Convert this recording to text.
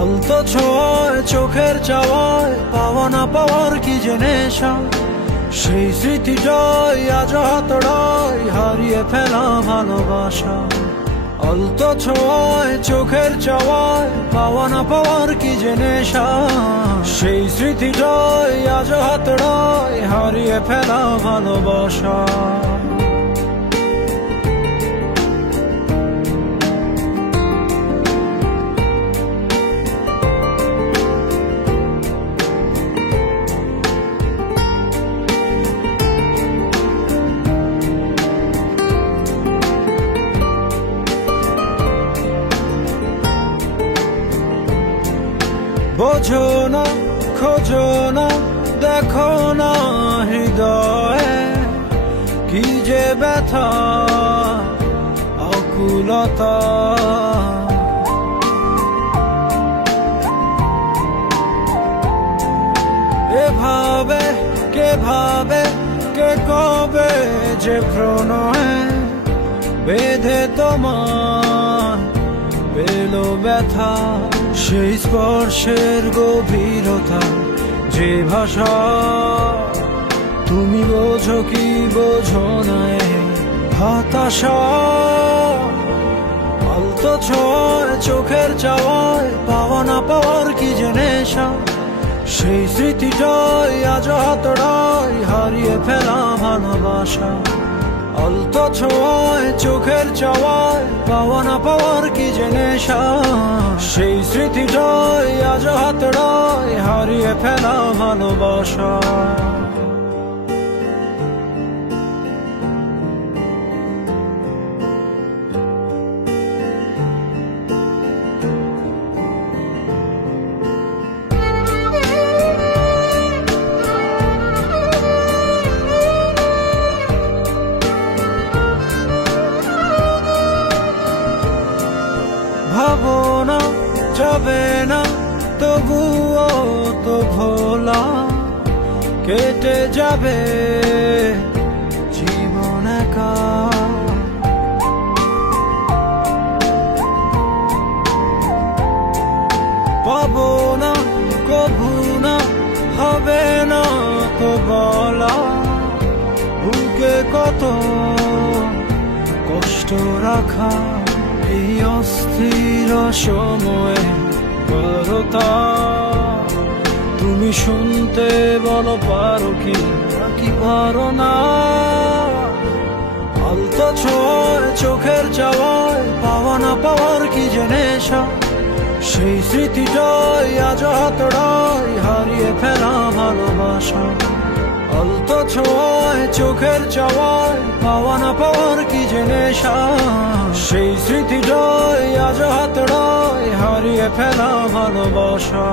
আলতো ছোঁয়ায় চোখের চাওয়ায় পাওয়া না পাওয়ার কি যে নেশা, সেই স্মৃতিটাই আজ হাতড়ায় হারিয়ে ফেলা ভালোবাসা। আলতো ছোঁয়ায় চোখের চাওয়ায় পাওয়া না পাওয়ার কি যে নেশা, সেই স্মৃতিটাই আজ হাতড়ায় হারিয়ে ফেলা ভালোবাসা। বোঝো না, খোঁজো না, দেখো না হৃদয়ে কি যে ব্যথা আকুলতা। এভাবে কে ভাবে, কে কবে যে প্রণয়ে বেঁধে তোমার পেলো ব্যথা। সেই স্পর্শের গভীরতা, যে ভাষা তুমি বোঝো কি বোঝো না হতাশা। আলতো ছোঁয়ায় চোখের চাওয়ায় পাওয়া না পাওয়ার কি যে নেশা, সেই স্মৃতিটাই আজ হাতড়ায় হারিয়ে ফেলা ভালোবাসা। আলতো ছোঁয়ায় চোখের চাওয়ায় পাওয়া না পাওয়ার কি যে নেশা, সেই স্মৃতিটাই আজ হাতড়ায় হারিয়ে ফেলা ভালোবাসা। ভাবো না, যাবে না, তবুও তো ভোলা কেটে যাবে জীবন একা। পাবো না, কভু না, হবে না তো বলা, বুকে কত কষ্ট রাখা এই অস্থির সময়ে বারতা। তুমি শুনতে বলো পারো কি নাকি পারো না। আলতো ছোঁয়ায় চোখের চাওয়ায় পাওয়া না পাওয়ার কি যে নেশা, সেই স্মৃতিটাই আজ হাতড়ায় হারিয়ে ফেলা ভালোবাসা। আলতো ছোঁয়ায় চোখের চাওয়ায় পাওয়া না পাওয়ার কি যে নেশা, সেই স্মৃতিটাই আজ হাতড়ায় হারিয়ে ফেলা ভালোবাসা।